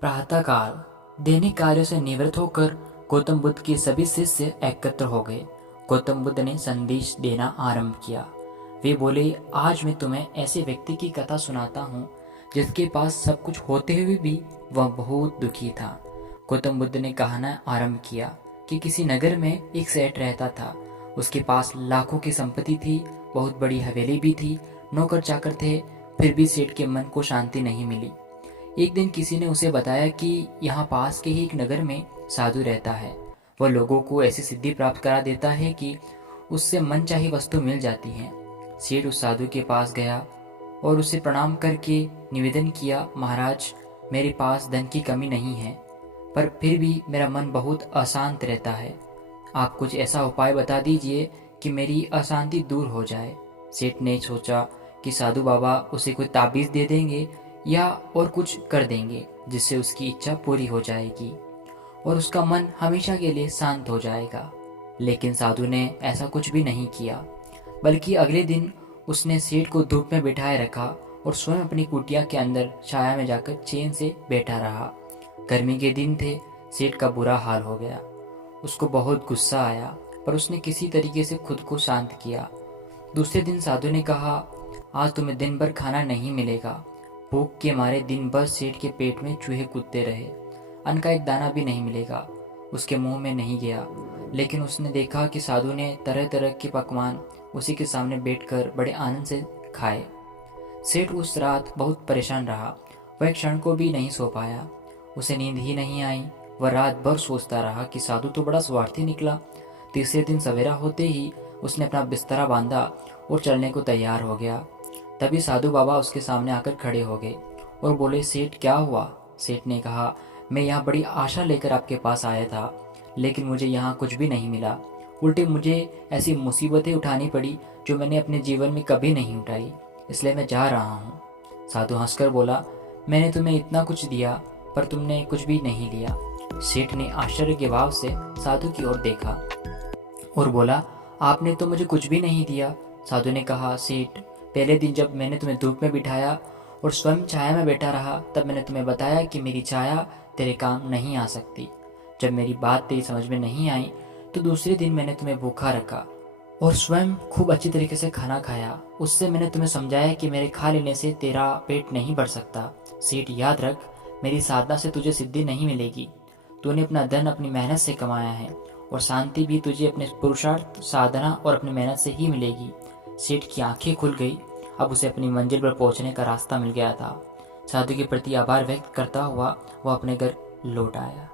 प्रातःकाल दैनिक कार्यों से निवृत्त होकर गौतम बुद्ध के सभी शिष्य एकत्र हो गए। गौतम बुद्ध ने संदेश देना आरंभ किया। वे बोले, आज मैं तुम्हें ऐसे व्यक्ति की कथा सुनाता हूँ जिसके पास सब कुछ होते हुए भी वह बहुत दुखी था। गौतम बुद्ध ने कहना आरंभ किया कि किसी नगर में एक सेठ रहता था। उसके पास लाखों की संपत्ति थी, बहुत बड़ी हवेली भी थी, नौकर चाकर थे, फिर भी सेठ के मन को शांति नहीं मिली। एक दिन किसी ने उसे बताया कि यहाँ पास के ही एक नगर में साधु रहता है। वह लोगों को ऐसी सिद्धि प्राप्त करा देता है कि उससे मनचाही वस्तु मिल जाती है। सेठ उस साधु के पास गया और उसे प्रणाम करके निवेदन किया, महाराज, मेरे पास धन की कमी नहीं है, पर फिर भी मेरा मन बहुत अशांत रहता है। आप कुछ ऐसा उपाय बता दीजिए कि मेरी अशांति दूर हो जाए। सेठ ने सोचा कि साधु बाबा उसे कोई ताबीज़ दे देंगे या और कुछ कर देंगे जिससे उसकी इच्छा पूरी हो जाएगी और उसका मन हमेशा के लिए शांत हो जाएगा। लेकिन साधु ने ऐसा कुछ भी नहीं किया, बल्कि अगले दिन उसने सेठ को धूप में बिठाए रखा और स्वयं अपनी कुटिया के अंदर छाया में जाकर चैन से बैठा रहा। गर्मी के दिन थे, सेठ का बुरा हाल हो गया। उसको बहुत गुस्सा आया, पर उसने किसी तरीके से खुद को शांत किया। दूसरे दिन साधु ने कहा, आज तुम्हें दिन भर खाना नहीं मिलेगा। भूख के मारे दिन भर सेठ के पेट में चूहे कूदते रहे। अन्न का एक दाना भी नहीं मिलेगा। उसके मुंह में नहीं गया, लेकिन उसने देखा कि साधु ने तरह तरह के पकवान उसी के सामने बैठकर बड़े आनंद से खाए। सेठ उस रात बहुत परेशान रहा। वह एक क्षण को भी नहीं सो पाया। उसे नींद ही नहीं आई। वह रात भर सोचता रहा कि साधु तो बड़ा स्वार्थी निकला। तीसरे दिन सवेरा होते ही उसने अपना बिस्तरा बांधा और चलने को तैयार हो गया। तभी साधु बाबा उसके सामने आकर खड़े हो गए और बोले, सेठ क्या हुआ? सेठ ने कहा, मैं यहाँ बड़ी आशा लेकर आपके पास आया था, लेकिन मुझे यहाँ कुछ भी नहीं मिला। उल्टे मुझे ऐसी मुसीबतें उठानी पड़ी जो मैंने अपने जीवन में कभी नहीं उठाई, इसलिए मैं जा रहा हूँ। साधु हंसकर बोला, मैंने तुम्हें इतना कुछ दिया पर तुमने कुछ भी नहीं लिया। सेठ ने आश्चर्य के भाव से साधु की ओर देखा और बोला, आपने तो मुझे कुछ भी नहीं दिया। साधु ने कहा, सेठ, पहले दिन जब मैंने तुम्हें धूप में बिठाया और स्वयं छाया में बैठा रहा, तब मैंने तुम्हें बताया कि मेरी छाया तेरे काम नहीं आ सकती। जब मेरी बात तेरी समझ में नहीं आई तो दूसरे दिन मैंने तुम्हें भूखा रखा और स्वयं खूब अच्छी तरीके से खाना खाया। उससे मैंने तुम्हें समझाया कि मेरे खा लेने से तेरा पेट नहीं भर सकता। सेठ, याद रख, मेरी साधना से तुझे सिद्धि नहीं मिलेगी। तूने अपना धन अपनी मेहनत से कमाया है और शांति भी तुझे अपने पुरुषार्थ, साधना और अपनी मेहनत से ही मिलेगी। सेठ की आंखें खुल गई। अब उसे अपनी मंजिल पर पहुंचने का रास्ता मिल गया था। साधु के प्रति आभार व्यक्त करता हुआ वह अपने घर लौट आया।